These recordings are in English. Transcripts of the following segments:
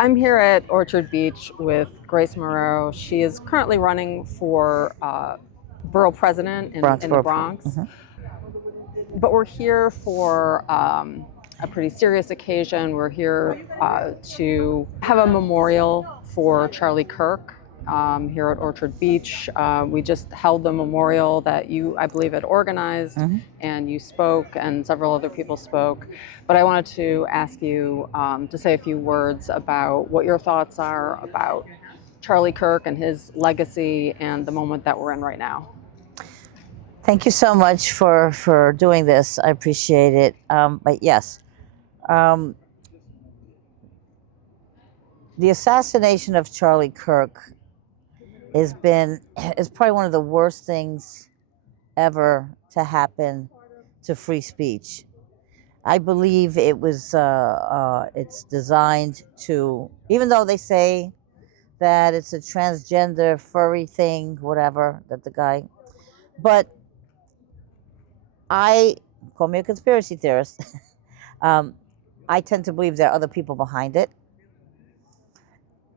I'm here at Orchard Beach with Grace Marrero. She is currently running for borough president Bronx, in the Borough. Bronx. But we're here for a pretty serious occasion. We're here to have a memorial for Charlie Kirk here at Orchard Beach. We just held the memorial that you, I believe, had organized, and you spoke, and several other people spoke. But I wanted to ask you to say a few words about what your thoughts are about Charlie Kirk and his legacy and the moment that we're in right now. Thank you so much for doing this. I appreciate it. But yes, the assassination of Charlie Kirk is probably one of the worst things ever to happen to free speech. I believe it was it's designed to, even though they say that it's a transgender furry thing, whatever, that the guy, but call me a conspiracy theorist. I tend to believe there are other people behind it.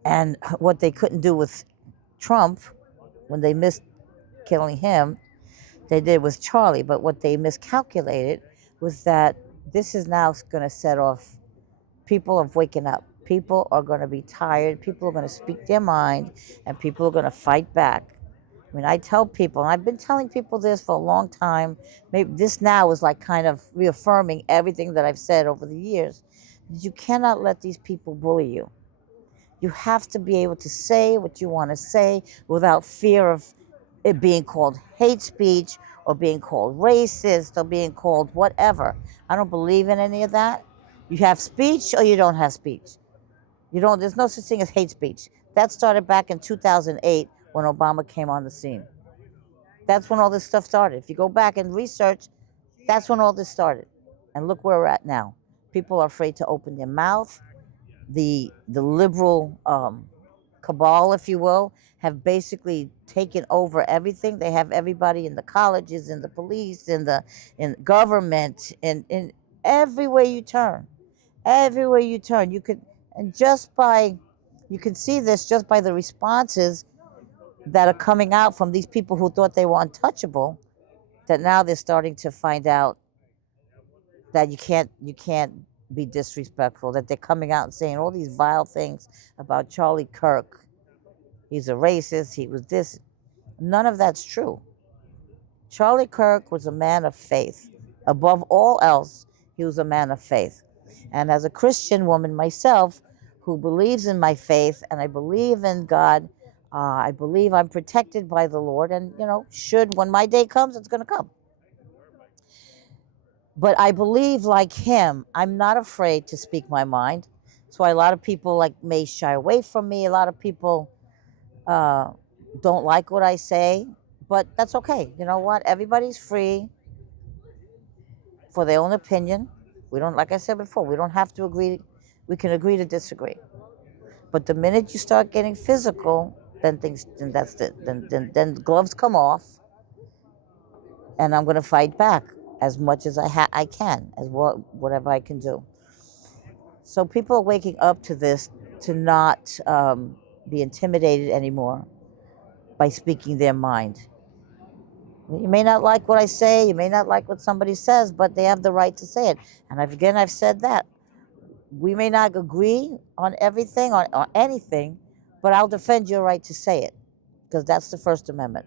And what they couldn't do with Trump, when they missed killing him, they did with Charlie. But what they miscalculated was that this is now going to set off, people are waking up. People are going to be tired. People are going to speak their mind, and people are going to fight back. I mean, I tell people, and I've been telling people this for a long time, maybe this now is like kind of reaffirming everything that I've said over the years. You cannot let these people bully you. You have to be able to say what you want to say without fear of it being called hate speech or being called racist or being called whatever. I don't believe in any of that. You have speech or you don't have speech. There's no such thing as hate speech. That started back in 2008 when Obama came on the scene. That's when all this stuff started. If you go back and research, that's when all this started. And look where we're at now. People are afraid to open their mouth. The liberal cabal, if you will, have basically taken over everything. They have everybody in the colleges, in the police, in government, in every way you turn. Everywhere you turn, you can see this just by the responses that are coming out from these people who thought they were untouchable, that now they're starting to find out that you can't be disrespectful, that they're coming out and saying all these vile things about Charlie Kirk. He's a racist, he was this. None of that's true. Charlie Kirk was a man of faith. Above all else, he was a man of faith. And as a Christian woman myself, who believes in my faith, and I believe in God, I believe I'm protected by the Lord, and when my day comes, it's going to come. But I believe, like him, I'm not afraid to speak my mind. That's why a lot of people may shy away from me. A lot of people don't like what I say, but that's okay. You know what? Everybody's free for their own opinion. We don't, like I said before, we don't have to agree. We can agree to disagree. But the minute you start getting physical, then that's it. Then gloves come off, and I'm going to fight back as much as I can, as whatever I can do. So people are waking up to this, to not be intimidated anymore by speaking their mind. You may not like what I say, you may not like what somebody says, but they have the right to say it. And I've said that. We may not agree on everything, on anything, but I'll defend your right to say it, because that's the First Amendment.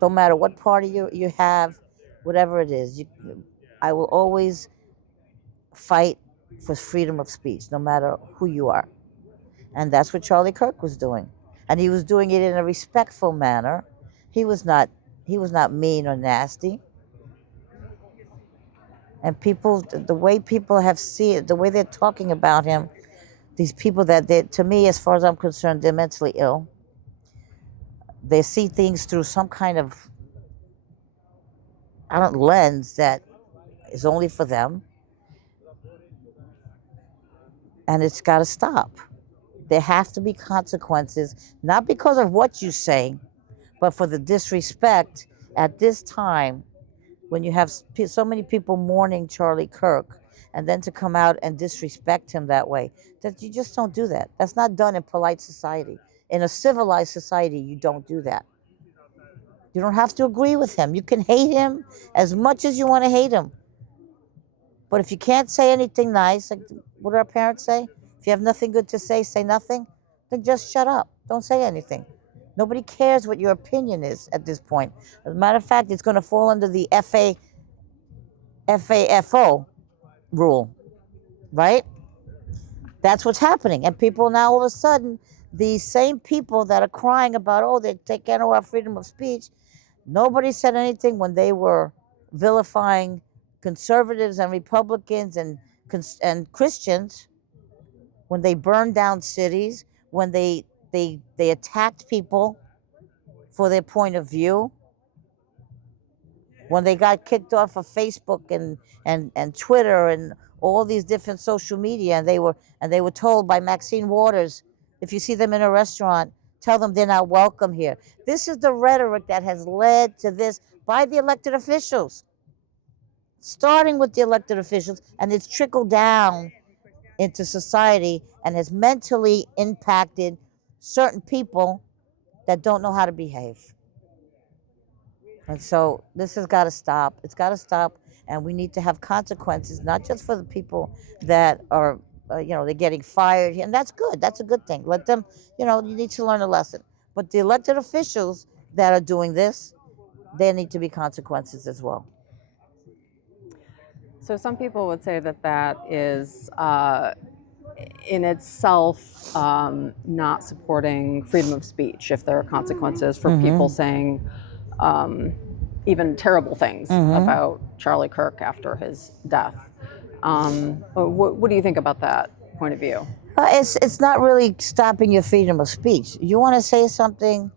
Don't matter what party you have, whatever it is, I will always fight for freedom of speech, no matter who you are. And that's what Charlie Kirk was doing. And he was doing it in a respectful manner. He was not mean or nasty. And people, the way people have seen it, the way they're talking about him, these people to me, as far as I'm concerned, they're mentally ill. They see things through some kind of lens that is only for them. And it's got to stop. There have to be consequences, not because of what you say, but for the disrespect at this time when you have so many people mourning Charlie Kirk and then to come out and disrespect him that way. That you just don't do that. That's not done in polite society. In a civilized society, you don't do that. You don't have to agree with him. You can hate him as much as you want to hate him. But if you can't say anything nice, like what do our parents say? If you have nothing good to say nothing, then just shut up. Don't say anything. Nobody cares what your opinion is at this point. As a matter of fact, it's going to fall under the FAFO rule, right? That's what's happening. And people now, all of a sudden, these same people that are crying about, oh, they're taking away our freedom of speech, nobody said anything when they were vilifying conservatives and Republicans and Christians, when they burned down cities, when they attacked people for their point of view, when they got kicked off of Facebook and Twitter and all these different social media, and they were told by Maxine Waters, if you see them in a restaurant, tell them they're not welcome here. This is the rhetoric that has led to this by the elected officials, starting with the elected officials, and it's trickled down into society and has mentally impacted certain people that don't know how to behave. And so this has got to stop. It's got to stop, and we need to have consequences, not just for the people that are, they're getting fired, and that's good. That's a good thing. Let them, you need to learn a lesson. But the elected officials that are doing this, there need to be consequences as well. So some people would say that is in itself not supporting freedom of speech if there are consequences for people saying even terrible things about Charlie Kirk after his death. What do you think about that point of view? It's not really stopping your freedom of speech. You want to say something,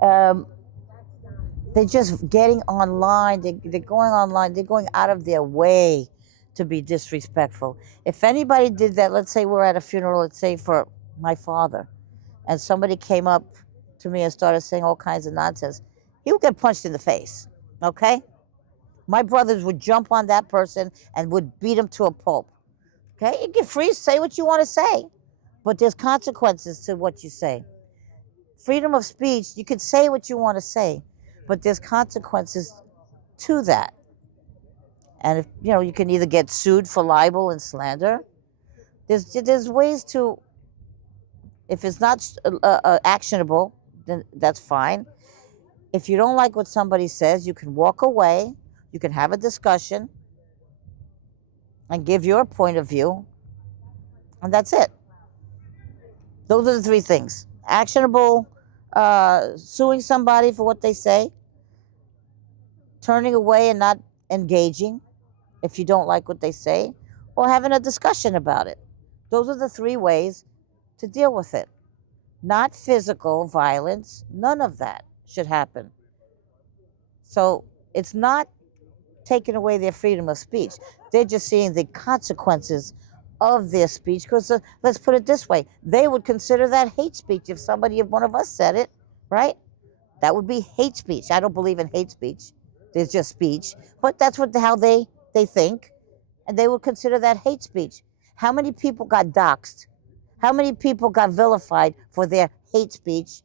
they're just getting online. They're going online. They're going out of their way to be disrespectful. If anybody did that, let's say we're at a funeral, let's say for my father, and somebody came up to me and started saying all kinds of nonsense, he would get punched in the face, okay? My brothers would jump on that person and would beat him to a pulp, okay? You get free, say what you want to say, but there's consequences to what you say. Freedom of speech, you can say what you want to say, but there's consequences to that. And if you can either get sued for libel and slander. There's ways to, if it's not actionable, then that's fine. If you don't like what somebody says, you can walk away. You can have a discussion and give your point of view, and that's it. Those are the three things: actionable, suing somebody for what they say, turning away and not engaging if you don't like what they say, or having a discussion about it. Those are the three ways to deal with it. Not physical violence. None of that should happen. So it's not taking away their freedom of speech. They're just seeing the consequences of their speech, because let's put it this way, they would consider that hate speech if one of us said it, right? That would be hate speech. I don't believe in hate speech. There's just speech, but that's how they think, and they would consider that hate speech. How many people got doxxed? How many people got vilified for their hate speech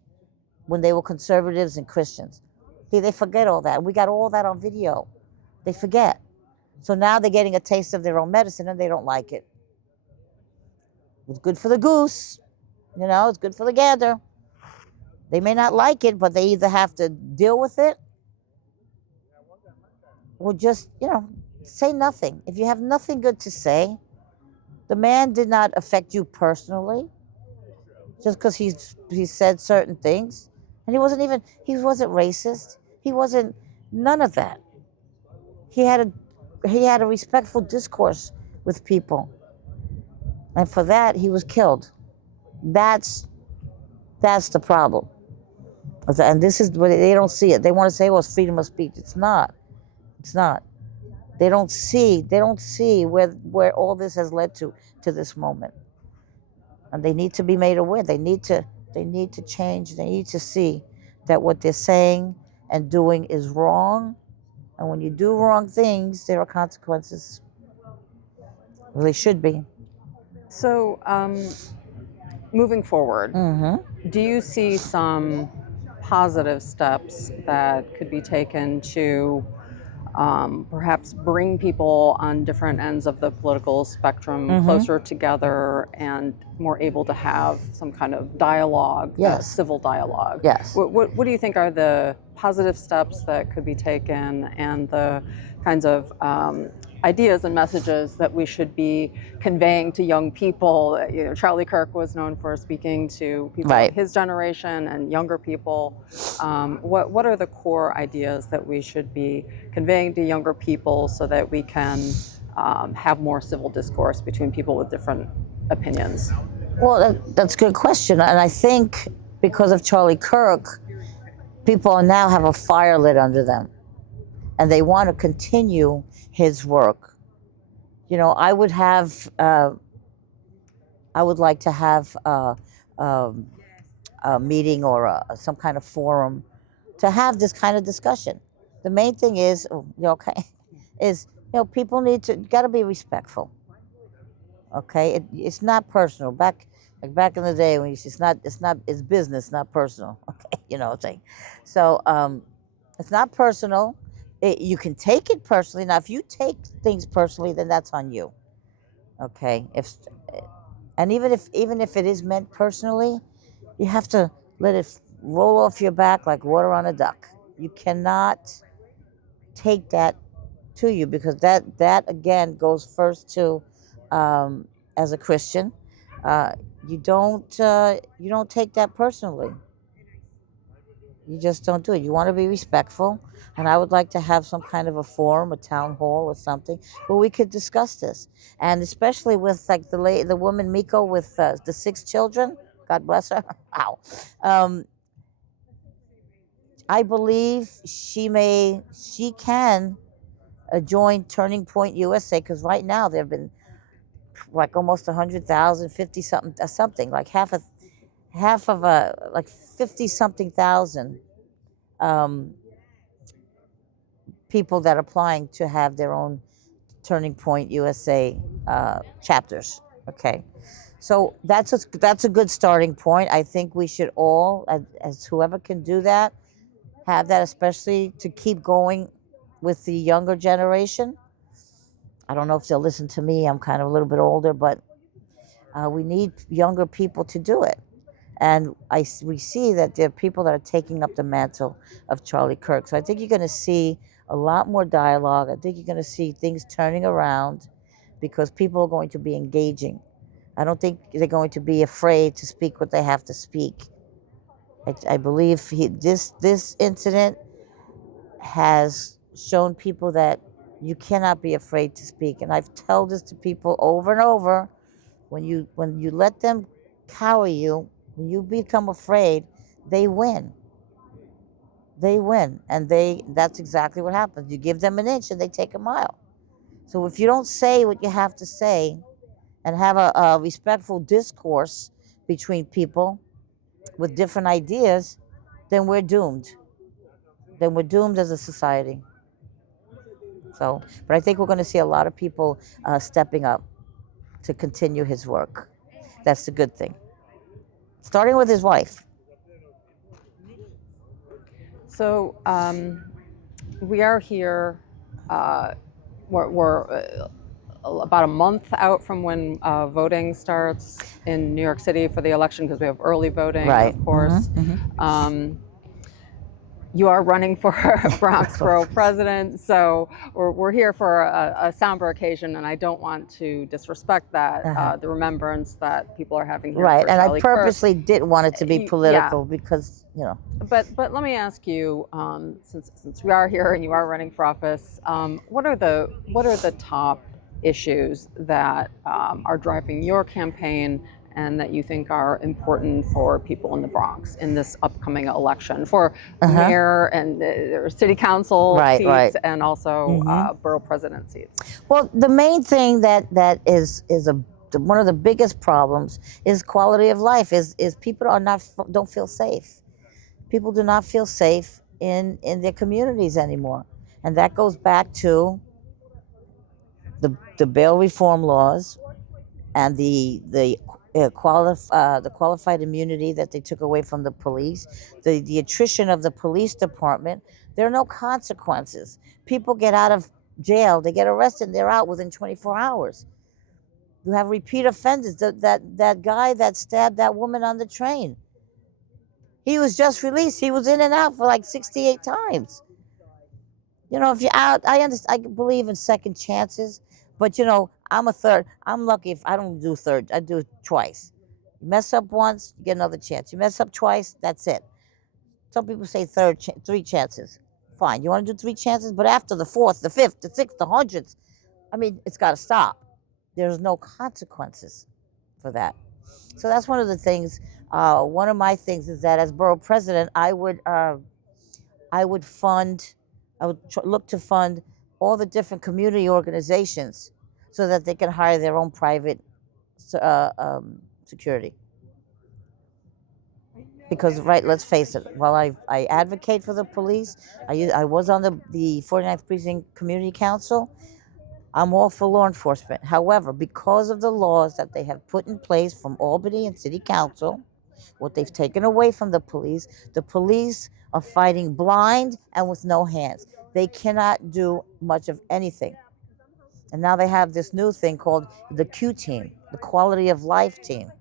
when they were conservatives and Christians? See, they forget all that. We got all that on video. They forget. So now they're getting a taste of their own medicine, and they don't like it. It's good for the goose. It's good for the gander. They may not like it, but they either have to deal with it or just, say nothing. If you have nothing good to say, the man did not affect you personally just because he said certain things. And he wasn't racist. He wasn't, none of that. He had a respectful discourse with people. And for that, he was killed. That's the problem. And this is what they don't see it. They want to say, well, it's freedom of speech. It's not. It's not. They don't see where all this has led to this moment. And they need to be made aware. They need to change. They need to see that what they're saying and doing is wrong. And when you do wrong things, there are consequences. Really should be. So, moving forward, do you see some positive steps that could be taken to perhaps bring people on different ends of the political spectrum closer together and more able to have some kind of dialogue, Yes. civil dialogue? Yes. What do you think are the positive steps that could be taken, and the kinds of ideas and messages that we should be conveying to young people? You know, Charlie Kirk was known for speaking to people Right. of his generation and younger people. What are the core ideas that we should be conveying to younger people so that we can have more civil discourse between people with different opinions? Well, that's a good question. And I think because of Charlie Kirk, people now have a fire lit under them and they want to continue his work. You know, I would like to have a meeting or some kind of forum to have this kind of discussion. The main thing is, is, people got to be respectful. Okay, it's not personal. Back in the day when it's business, not personal. Okay, you know what I'm saying. So it's not personal. You can take it personally. Now, if you take things personally, then that's on you. Okay, even if it is meant personally, you have to let it roll off your back like water on a duck. You cannot take that to you, because that again goes first to, as a Christian, you don't take that personally. You just don't do it. You want to be respectful, and I would like to have some kind of a forum, a town hall, or something where we could discuss this, and especially with like the woman Miko with the 6 children. God bless her. Wow. I believe she can join Turning Point USA, because right now there have been like almost 100,000, 50 something, like half of like 50 something thousand people that are applying to have their own Turning Point USA chapters. Okay, so that's a good starting point. I think we should all, as whoever can do that, have that, especially to keep going with the younger generation. I don't know if they'll listen to me. I'm kind of a little bit older, but we need younger people to do it. And we see that there are people that are taking up the mantle of Charlie Kirk. So I think you're going to see a lot more dialogue. I think you're going to see things turning around, because people are going to be engaging. I don't think they're going to be afraid to speak what they have to speak. I believe this incident has shown people that you cannot be afraid to speak. And I've told this to people over and over. When you let them cower you, when you become afraid, they win. They win, and that's exactly what happens. You give them an inch and they take a mile. So if you don't say what you have to say and have a respectful discourse between people with different ideas, then we're doomed. Then we're doomed as a society. So, but I think we're going to see a lot of people stepping up to continue his work. That's the good thing. Starting with his wife. So we are here. We're about a month out from when voting starts in New York City for the election, because we have early voting, Right. of course. You are running for Bronx Borough president, so we're here for a somber occasion, and I don't want to disrespect that, the remembrance that people are having here. Right, for and Charlie I purposely Kirk. didn't want it to be political, because, But let me ask you, since we are here and you are running for office, what are the top issues that are driving your campaign, and that you think are important for people in the Bronx in this upcoming election for mayor and city council seats, and also borough president seats? Well, the main thing that is one of the biggest problems is quality of life. Is people don't feel safe. People do not feel safe in their communities anymore, and that goes back to the bail reform laws and the qualified immunity that they took away from the police, the attrition of the police department. There are no consequences. People get out of jail, they get arrested, and they're out within 24 hours. You have repeat offenders. That guy that stabbed that woman on the train, he was just released. He was in and out for like 68 times. You know, if you're out, I understand. I believe in second chances, but you know, I'm a third. I'm lucky if I don't do third. I do it twice. You mess up once, you get another chance. You mess up twice, that's it. Some people say three chances. Fine. You want to do three chances, but after the fourth, the fifth, the sixth, the hundredth, I mean, it's got to stop. There's no consequences for that. So that's one of the things. One of my things is that as borough president, I would fund. I would look to fund all the different community organizations so that they can hire their own private security. Because, right, let's face it, while I advocate for the police, I was on the 49th Precinct Community Council, I'm all for law enforcement. However, because of the laws that they have put in place from Albany and City Council, what they've taken away from the police are fighting blind and with no hands. They cannot do much of anything. And now they have this new thing called the Q team, the quality of life team.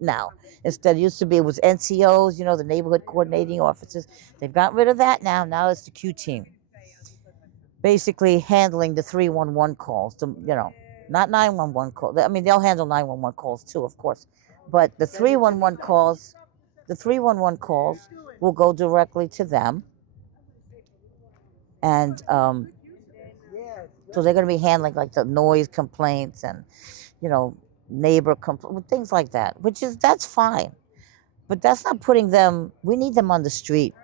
Now, instead, it used to be, it was NCOs, you know, the neighborhood coordinating officers. They've gotten rid of that now. Now it's the Q team. Basically handling the 311 calls, you know, not 911 calls. I mean, they'll handle 911 calls too, of course. But the 311 calls will go directly to them. And so they're going to be handling like the noise complaints and, you know, neighbor complaints, things like that, that's fine. But that's not putting them, we need them on the street.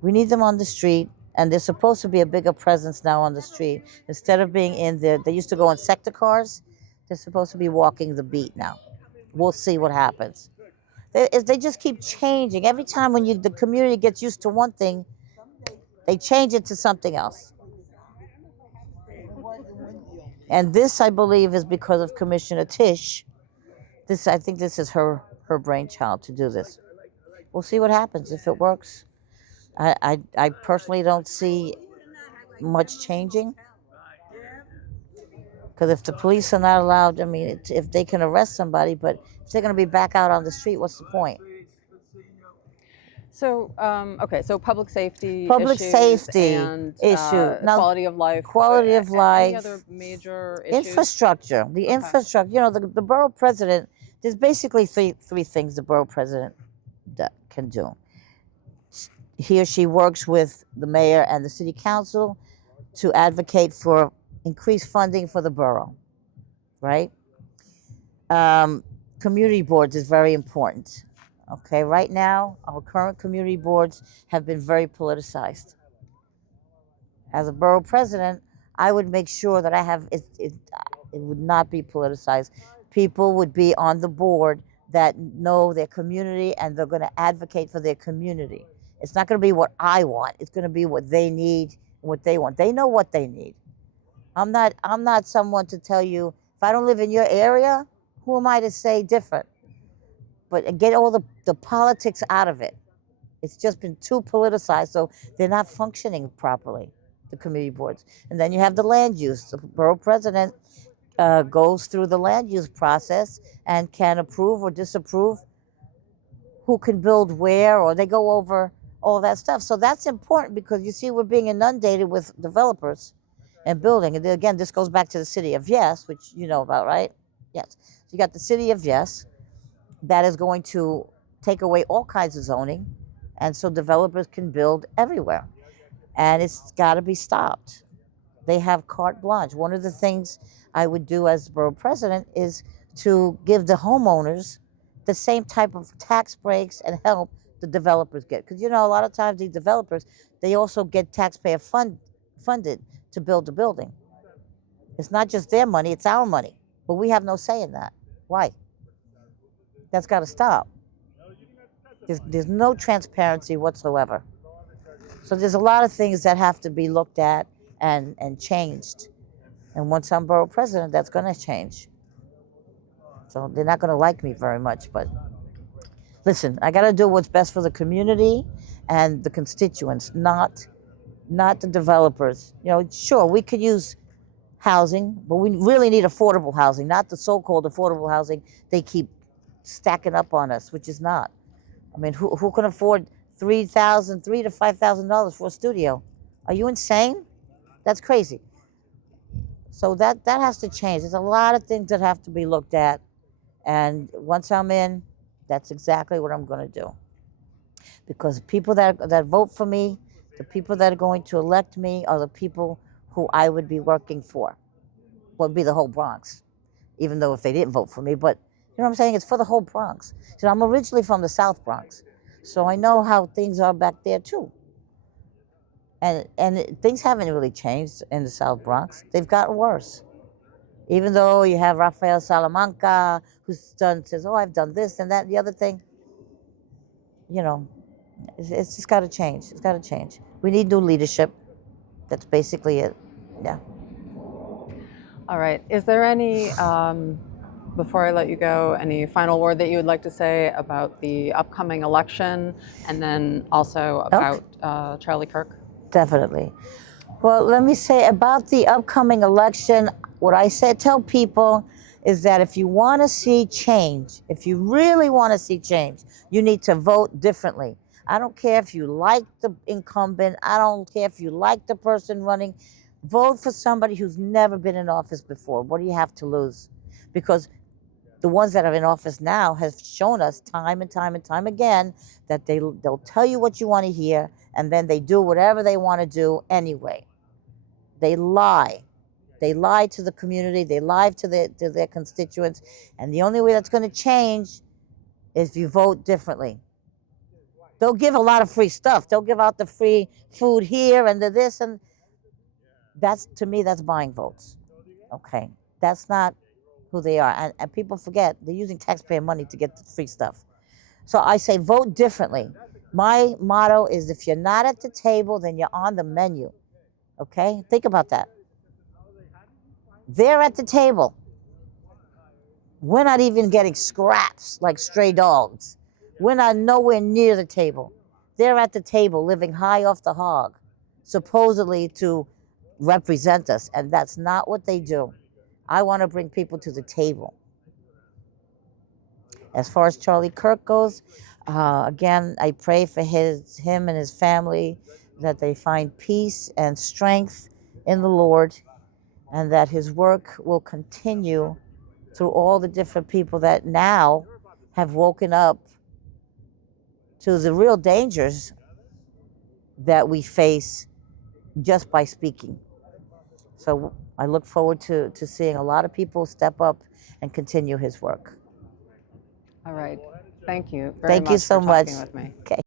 We need them on the street. And there's supposed to be a bigger presence now on the street. Instead of being in there, they used to go in sector cars. They're supposed to be walking the beat now. We'll see what happens. They just keep changing. Every time when the community gets used to one thing, they change it to something else. And this, I believe, is because of Commissioner Tisch. I think this is her brainchild to do this. We'll see what happens. If it works, I personally don't see much changing. Because if the police are not allowed, I mean, if they can arrest somebody, but if they're going to be back out on the street, what's the point? So, okay, so public safety and now, quality of life. Any other major issues? Infrastructure. The infrastructure. You know, the borough president. There's basically three things the borough president can do. He or she works with the mayor and the city council to advocate for increased funding for the borough, right? Community boards is very important. Okay, right now, our current community boards have been very politicized. As a borough president, I would make sure that it would not be politicized. People would be on the board that know their community and they're going to advocate for their community. It's not going to be what I want. It's going to be what they need and what they want. They know what they need. I'm not someone to tell you, if I don't live in your area, who am I to say different? But get all the politics out of it. It's just been too politicized, so they're not functioning properly, the community boards. And then you have the land use. The borough president goes through the land use process and can approve or disapprove who can build where, or they go over all that stuff. So that's important because you see we're being inundated with developers and building. And again, this goes back to the city of Yes, which you know about, right? Yes. So you got the city of Yes that is going to take away all kinds of zoning, and so developers can build everywhere. And it's got to be stopped. They have carte blanche. One of the things I would do as borough president is to give the homeowners the same type of tax breaks and help the developers get. Because, you know, a lot of times these developers, they also get taxpayer funded to build the building. It's not just their money, it's our money. But we have no say in that. Why? That's got to stop. There's no transparency whatsoever. So there's a lot of things that have to be looked at and changed. And once I'm borough president, that's going to change. So they're not going to like me very much. But listen, I got to do what's best for the community and the constituents, not the developers. You know, sure, we could use housing, but we really need affordable housing, not the so-called affordable housing they keep stacking up on us, which is not. I mean, who can afford $3,000 to $5,000 for a studio? Are you insane? That's crazy. So that has to change. There's a lot of things that have to be looked at, and once I'm in, that's exactly what I'm going to do. Because people that vote for me, the people that are going to elect me, are the people who I would be working for. Well, it'd be the whole Bronx, even though if they didn't vote for me. But you know what I'm saying? It's for the whole Bronx. So I'm originally from the South Bronx, so I know how things are back there too. And things haven't really changed in the South Bronx. They've gotten worse. Even though you have Rafael Salamanca, says, oh, I've done this and that and the other thing. You know, it's just got to change. It's got to change. We need new leadership. That's basically it. Yeah. All right. Is there any, before I let you go, any final word that you would like to say about the upcoming election, and then also about Charlie Kirk? Definitely. Well, let me say about the upcoming election, what I tell people is that if you want to see change, if you really want to see change, you need to vote differently. I don't care if you like the incumbent. I don't care if you like the person running. Vote for somebody who's never been in office before. What do you have to lose? Because the ones that are in office now have shown us time and time and time again that they'll tell you what you want to hear, and then they do whatever they want to do anyway. They lie. They lie to the community. They lie to their constituents. And the only way that's going to change is if you vote differently. They'll give a lot of free stuff. They'll give out the free food here and the this, and to me, that's buying votes. Okay, that's not who they are. And people forget they're using taxpayer money to get the free stuff. So I say vote differently. My motto is, if you're not at the table, then you're on the menu. Okay, think about that. They're at the table. We're not even getting scraps like stray dogs. We're not nowhere near the table. They're at the table living high off the hog, supposedly to represent us, and that's not what they do. I want to bring people to the table. As far as Charlie Kirk goes, again, I pray for him and his family, that they find peace and strength in the Lord, and that his work will continue through all the different people that now have woken up to the real dangers that we face just by speaking. So I look forward to seeing a lot of people step up and continue his work. All right. Thank you Thank you so much. With me. Okay.